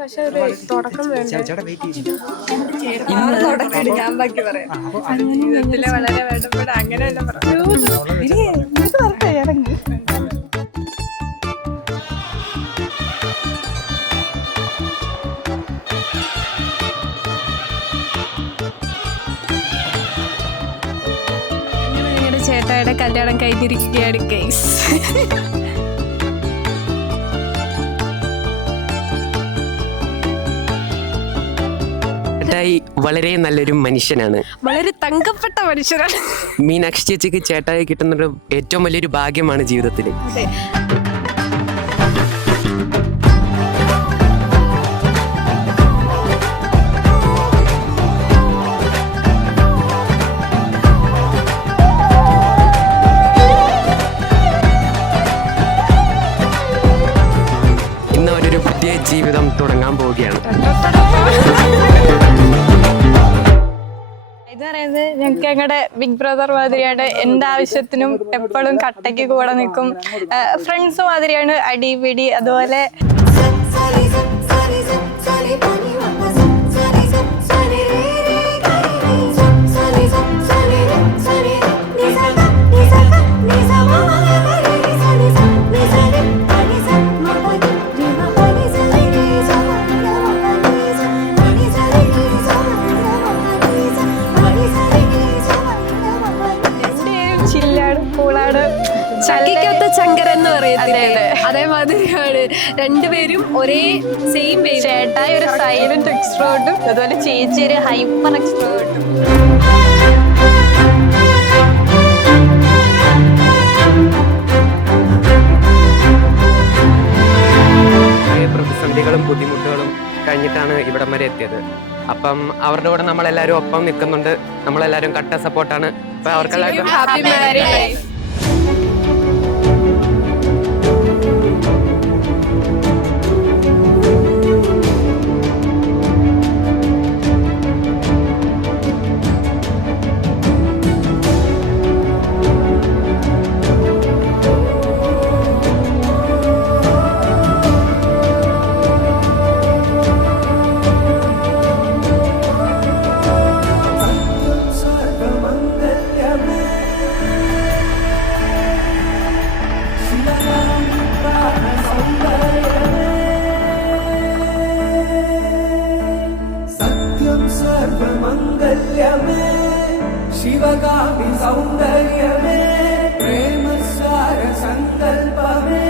പക്ഷെ ഒരു തുടക്കം വേണ്ട. ഞാൻ ബാക്കി പറയാം. ജീവിതത്തിലെ വളരെ വേണ്ടപ്പെട്ട അങ്ങനെയല്ല പറഞ്ഞു. നിങ്ങളുടെ ചേട്ടായുടെ കല്യാണം കഴിഞ്ഞിരിക്കുകയാണ് ഗൈസ്. ചേട്ടായി വളരെ നല്ലൊരു മനുഷ്യനാണ്, വളരെ തങ്കപ്പെട്ട മനുഷ്യരാണ്. മീനാക്ഷി ചേച്ചിക്ക് ചേട്ടായി കിട്ടുന്നൊരു ഏറ്റവും വലിയൊരു ഭാഗ്യമാണ് ജീവിതത്തിൽ. ഇന്ന് അവരൊരു പുതിയ ജീവിതം തുടങ്ങാൻ പോവുകയാണ്. ഇത് പറയുന്നത് ഞങ്ങൾക്ക് ഞങ്ങളുടെ ബിഗ് ബ്രദർ മാതിരിയാണ്. എൻ്റെ ആവശ്യത്തിനും എപ്പോഴും കട്ടയ്ക്ക് കൂടെ നിൽക്കും. ഫ്രണ്ട്സ് മാതിരിയാണ്, അടിപിടി അതുപോലെ. ചക്കിക്കൊത്ത ചങ്കര എന്ന് പറയത്തില്ലേ, അതേമാതിരിയാണ് രണ്ടുപേരും ഒരേ സെയിം വേവ്. ചേട്ടായി ഒരു സൈലന്റ് എക്സ്ട്രോട്ടും അതുപോലെ ചേച്ചി ഒരു ഹൈപ്പർ എക്സ്ട്രോട്ടും. പ്രതിസന്ധികളും ബുദ്ധിമുട്ടുകളും കഴിഞ്ഞിട്ടാണ് ഇവിടം വരെ എത്തിയത്. അപ്പം അവരുടെ കൂടെ നമ്മളെല്ലാവരും ഒപ്പം നിൽക്കുന്നുണ്ട്. നമ്മളെല്ലാവരും കട്ട സപ്പോർട്ടാണ്. അപ്പൊ അവർക്കെല്ലാവർക്കും ഹാപ്പി മാരീഡ് ലൈഫ്. सर्वमंगल्यमे शिवगामि सौंदर्यमे प्रेम सार संकल्पमे